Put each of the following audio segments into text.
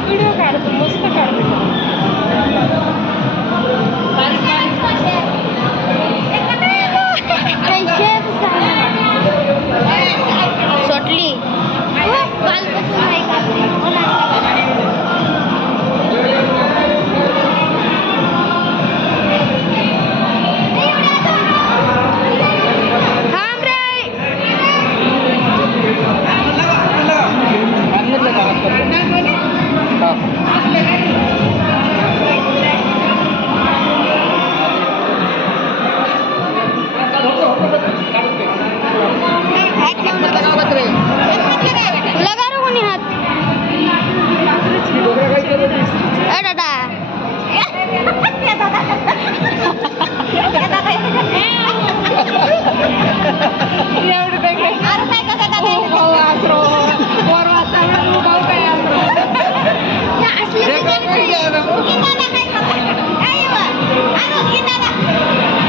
video काढतो मस्त काढतो सोटली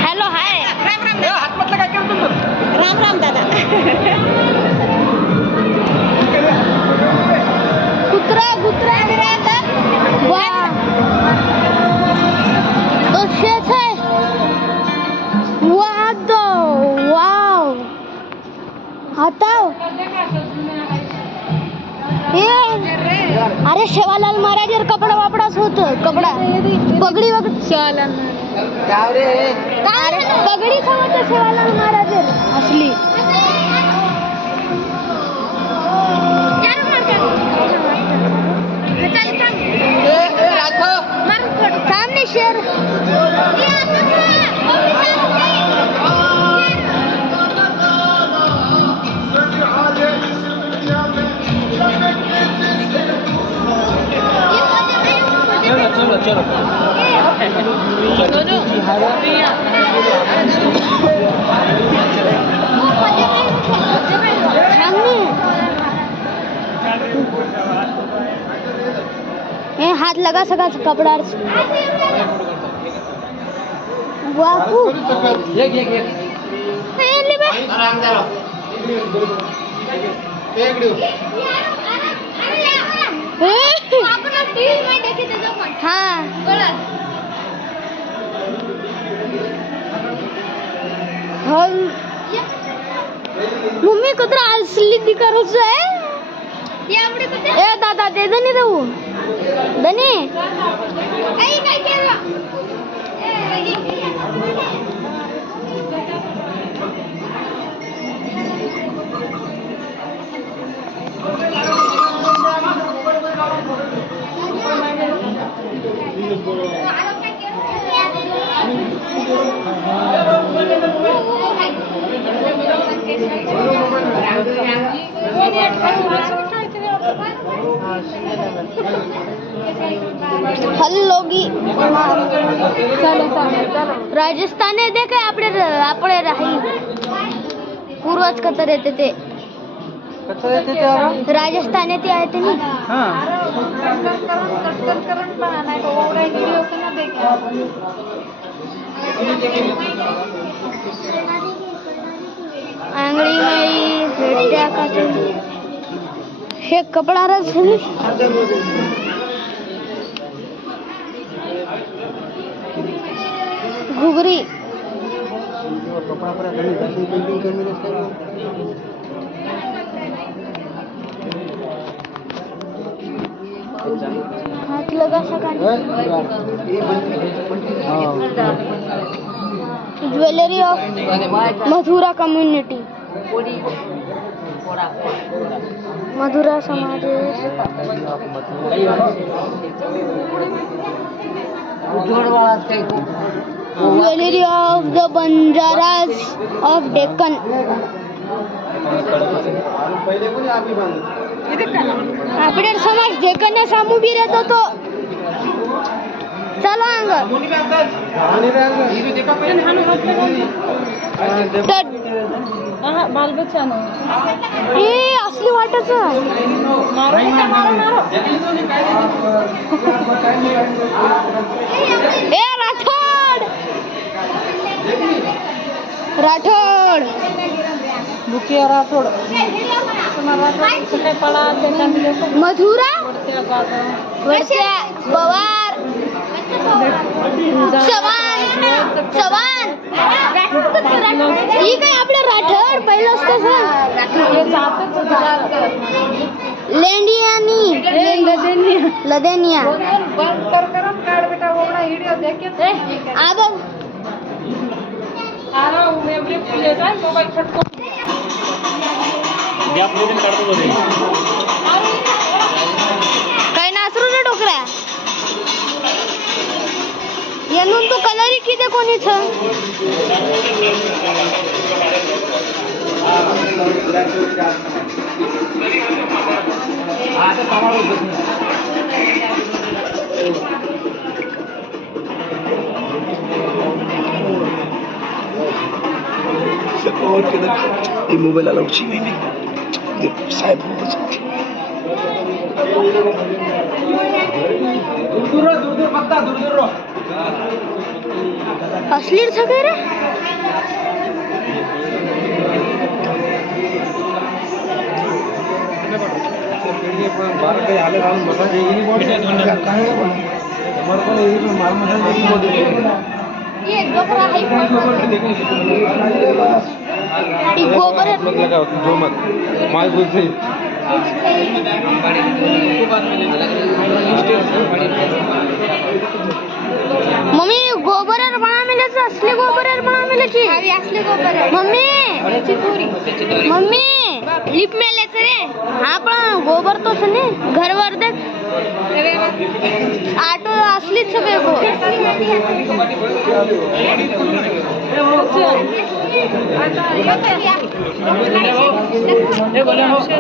हॅलो हाय राम राम दादा कुत्रा कुत्रा वाह तो शेत है वाह तो वाव हटाओ अरे शेवालाल महाराज कपडा वापडाच होत कपडा पगडी वगैरे शेवालाल पगडीच होत शेवालाल महाराज असली सामने शेर चलो हाथ लगा सका कपड़ा बापू हाँ मम्मी कुत्रा असली दिकारच आहे ए दादा दे दनी देऊ दनी काय केलं हल्लोगी राजस्थान देखे आपले राही पूर्वज कतर येते ते राजस्थान येते आहे ते आंगड़ी में भेड़िया काटे हे कपड़ा रस घुगरी हाथ लगा सका jewellery of Mathura community Mathura समाज jewellery of the Banjaras of Deccan आपले समाज डेक्कन सामू भी रहतो तो चलो अंग बाल बच्चा असली वाटच ए राठोड राठोड बुकिया राठोड मधुरा वर्षा पवार चव्हाण चव्हाण ही काय आपलं राठोड पहिलं असतं लेंडियानी लदेनिया आब काय नासरू ना डोकऱ्या यांनून तू कलर किती कोणीच मोबाईल आला उची साहेब दूर पत्ता दूर असली सगळे रे मम्मी गोबर बना मिले असले गोबर बना मिले की असले गोबर मम्मी मम्मी लिप मेले रे हा पण गोबर तो सने घर वर देख आटो असलीच सगळे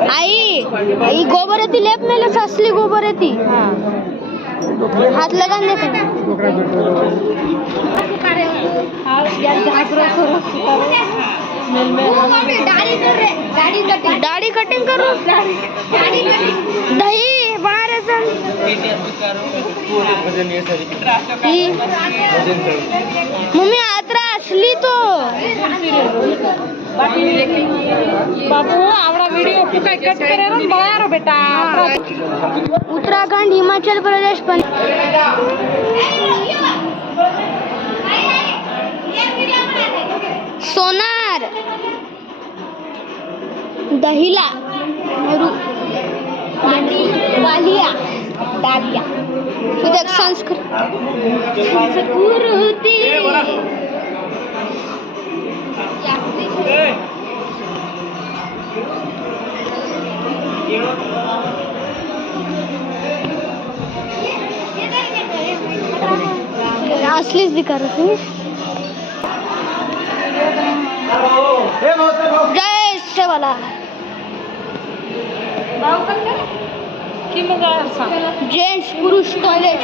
आई आई गोबर येते लेप मेले असली गोबर येते हाथ लगा दाढ़ी कटिंग करो दही बाहर मम्मी आत्रा असली तो बाबू आवड़ा वीडियो काय कट करे रे बाहेर बेटा उत्तराखंड हिमाचल प्रदेश पण सोनार दहिला वालिया डालिया सुदेख संस्कृत संस्कृती असलीच दिखा रही जय सेवाला जेंट्स पुरुष टॉयलेट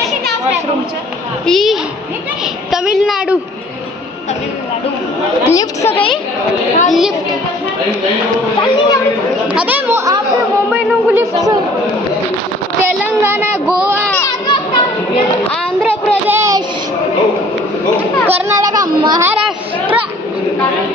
तमिळनाडू लिफ्ट सगळी लिफ्ट अबे आपने मुंबई नको लिफ्ट तेलंगाना गोवा आंध्र प्रदेश कर्नाटक महाराष्ट्र